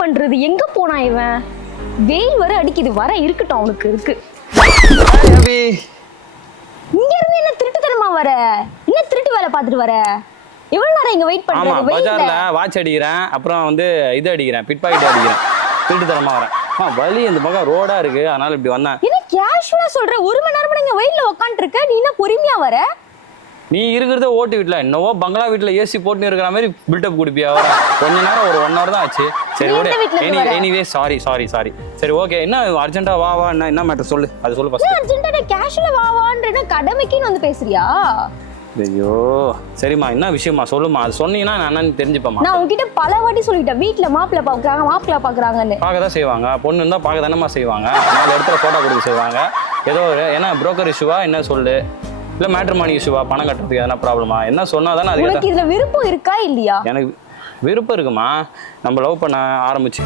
பண்றது? எங்க போனா இவன்? வெயில் வர அடிக்குது, வர இருக்கட்டும், அவனுக்கு இருக்கு. இங்க இருந்து என்ன திருட்டுத்தனமா வர? என்ன திருட்டு வேலை பார்த்துட்டு வர? எவ்வளவு நேரம் இங்க வெயிட் ஆமா, பண்றது? பஜார்ல வாட்ச் அடிக்கிறேன், அப்புறம் வந்து இது அடிக்கிறேன், பிட் பாக்கெட் அடிக்கிறேன், திருட்டுத்தனமா வரேன். வலி இந்த பக்கம் ரோடா இருக்கு, அதனால இப்படி வந்தேன். என்ன கேஷுவலா சொல்ற? 1 மணி நேரமா இங்க வெயில்ல உட்காந்துட்டு இருக்க, நீ என்ன பொறுமையா வர? நீ இருக்கிறத ஓட்டு வீட்டுல என்னவோ பங்களா வீட்டுல ஏசி போட்டு இருக்கிற மாதிரி பில்டப் குடிப்பியா? கொஞ்ச நேரம் ஒரு 1 hour தான் ஆச்சு. சரி ஓகே, எனிவே சாரி. சரி ஓகே, என்ன அர்ஜென்ட்டா வா என்ன மேட்டர் சொல்லு, அது சொல்லு ஃபர்ஸ்ட். அர்ஜென்ட்டா கேஷுவலா வாவான்ற கடமைக்குன்னு வந்து பேசுறியா? ஐயோ சரிம்மா, என்ன விஷயமா சொல்லுமா, அது சொன்னீங்கன்னா நான் என்னன்னு தெரிஞ்சுப்பேம்மா. நான் உன்கிட்ட பல வாட்டி சொல்லிட்டேன், வீட்டுல மாப்பிள்ளை பாக்குறாங்கன்னு. பார்க்க தான் செய்வாங்க, பொண்ணு இருந்தா பார்க்க தானேம்மா செய்வாங்க. 4 இடத்துல போட்டோ கொடுக்க செய்வாங்க. ஏதோ ஒரு என்ன புரோக்கர் இஷ்யூவா என்ன சொல்லு, இல்ல மேட்ரிமோனி இஷ்யூவா, பணம் கட்டுறதுக்கு எதனா ப்ராப்ளமா, என்ன சொன்னா தானே அது. உனக்கு இதுல விருப்பம் இருக்கா இல்லையா? எனக்கு விருப்பம் இருக்குமா, நம்ம லவ் பண்ண ஆரம்பிச்சு